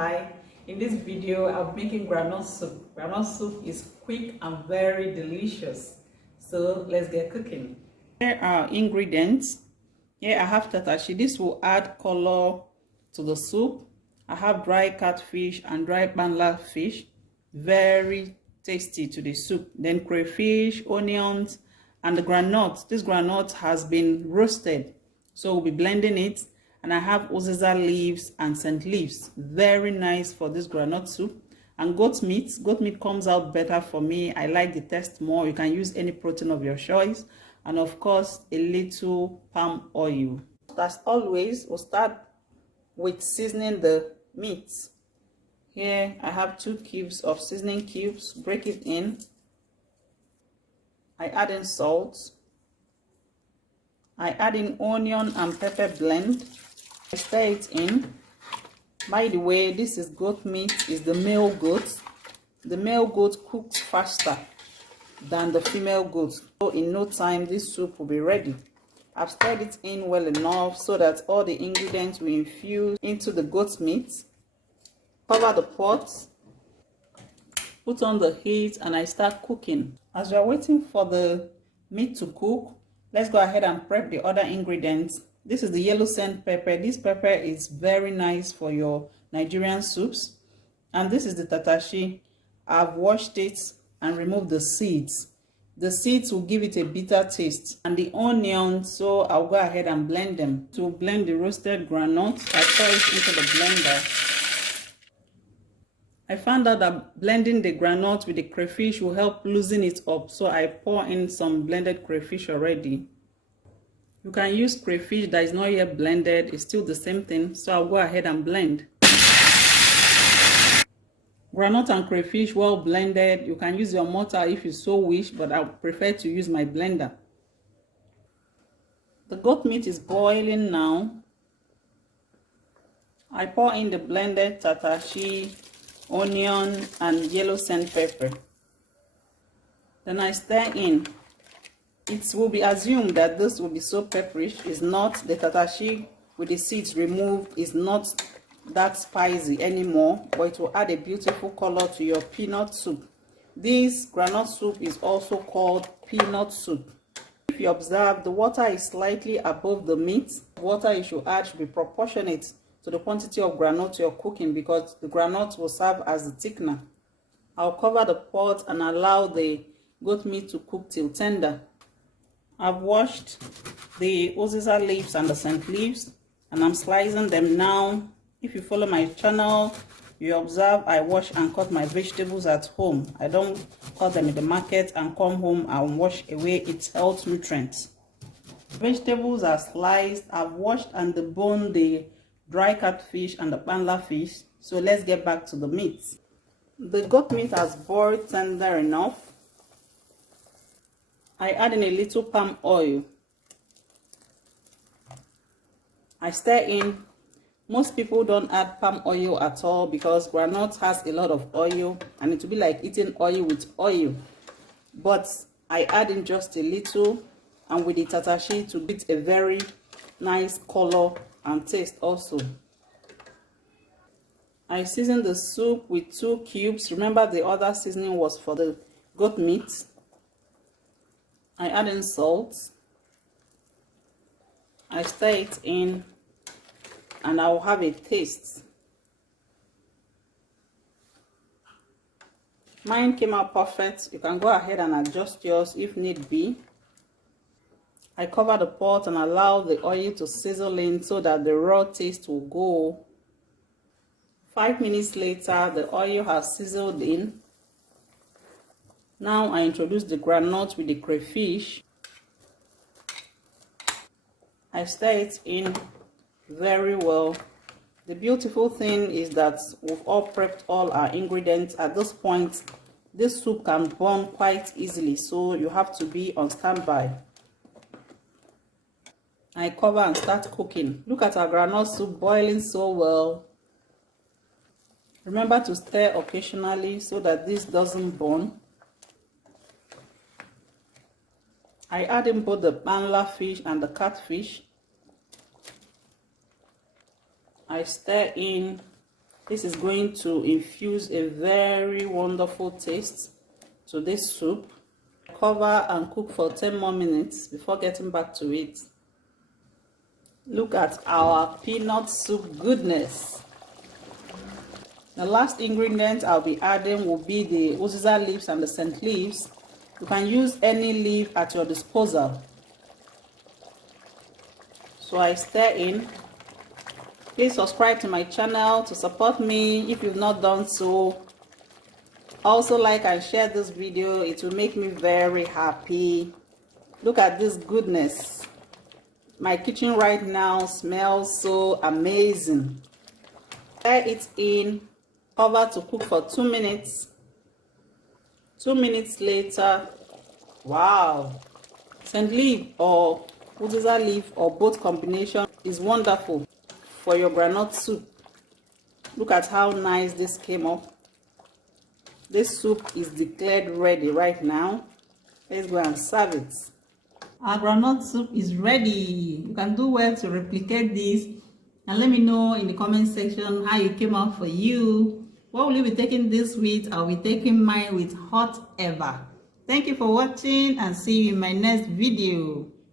Hi, in this video I'm making groundnut soup. Groundnut soup is quick and very delicious. So let's get cooking. Here are ingredients. Here I have Tatashe. This will add color to the soup. I have dry catfish and dry Kpanla fish. Very tasty to the soup. Then crayfish, onions, and the groundnut. This groundnut has been roasted, so we'll be blending it. And I have Uziza leaves and scent leaves. Very nice for this groundnut soup. And goat meat. Goat meat comes out better for me. I like the taste more. You can use any protein of your choice. And of course, a little palm oil. As always, we'll start with seasoning the meat. Here I have 2 cubes of seasoning cubes. Break it in. I add in salt. I add in onion and pepper blend. I stir it in. By the way, this is goat meat, is the male goat. The male goat cooks faster than the female goat. So in no time, this soup will be ready. I've stirred it in well enough so that all the ingredients will infuse into the goat meat. Cover the pot. Put on the heat and I start cooking. As you're waiting for the meat to cook, let's go ahead and prep the other ingredients. This is the yellow sand pepper. This pepper is very nice for your Nigerian soups. And this is the Tatashe. I've washed it and removed the seeds. The seeds will give it a bitter taste. And the onion, so I'll go ahead and blend them. To blend the roasted groundnut, I pour it into the blender. I found out that blending the groundnut with the crayfish will help loosen it up. So I pour in some blended crayfish already. You can use crayfish that is not yet blended. It's still the same thing. So I'll go ahead and blend. Groundnut and crayfish well blended. You can use your mortar if you so wish, but I prefer to use my blender. The goat meat is boiling now. I pour in the blended Tatashe, onion, and yellow sand pepper. Then I stir in. It will be assumed that this will be so pepperish. It's not. The Tatashe with the seeds removed is not that spicy anymore, but it will add a beautiful color to your peanut soup. This groundnut soup is also called peanut soup. If you observe, the water is slightly above the meat. The water you should add should be proportionate to the quantity of groundnut you're cooking, because the groundnut will serve as the thickener. I'll cover the pot and allow the goat meat to cook till tender. I've washed the Uziza leaves and the scent leaves, and I'm slicing them now. If you follow my channel, you observe I wash and cut my vegetables at home. I don't cut them in the market and come home and wash away its health nutrients. Vegetables are sliced. I've washed and deboned the dry catfish and the Kpanla fish. So let's get back to the meat. The goat meat has boiled tender enough. I add in a little palm oil. I stir in. Most people don't add palm oil at all because groundnut has a lot of oil and it will be like eating oil with oil. But I add in just a little, and with the Tatashe to get a very nice color and taste also. I season the soup with 2 cubes. Remember, the other seasoning was for the goat meat. I add in salt. I stir it in and I will have a taste. Mine came out perfect. You can go ahead and adjust yours if need be. I cover the pot and allow the oil to sizzle in so that the raw taste will go. 5 minutes later, the oil has sizzled in. Now I introduce the groundnut with the crayfish. I stir it in very well. The beautiful thing is that we've all prepped all our ingredients. At this point, this soup can burn quite easily, so you have to be on standby. I cover and start cooking. Look at our groundnut soup boiling so well. Remember to stir occasionally so that this doesn't burn. I add in both the Kpanla fish and the catfish. I stir in This is going to infuse a very wonderful taste to this soup. Cover and cook for 10 more minutes before getting back to it. Look at our peanut soup goodness. The last ingredient I'll be adding will be the Uziza leaves and the scent leaves. You can use any leaf at your disposal. So I stir in. Please subscribe to my channel to support me if you've not done so. Also like and share this video, it will make me very happy. Look at this goodness. My kitchen right now smells so amazing. Stir it in, cover to cook for 2 minutes. 2 minutes later, wow! Scent leaf or Uziza leaf or both combination is wonderful for your groundnut soup. Look at how nice this came up. This soup is declared ready right now. Let's go and serve it. Our groundnut soup is ready. You can do well to replicate this and let me know in the comment section how it came out for you. What will you be taking this with? I'll be taking mine with hot ever. Thank you for watching and see you in my next video.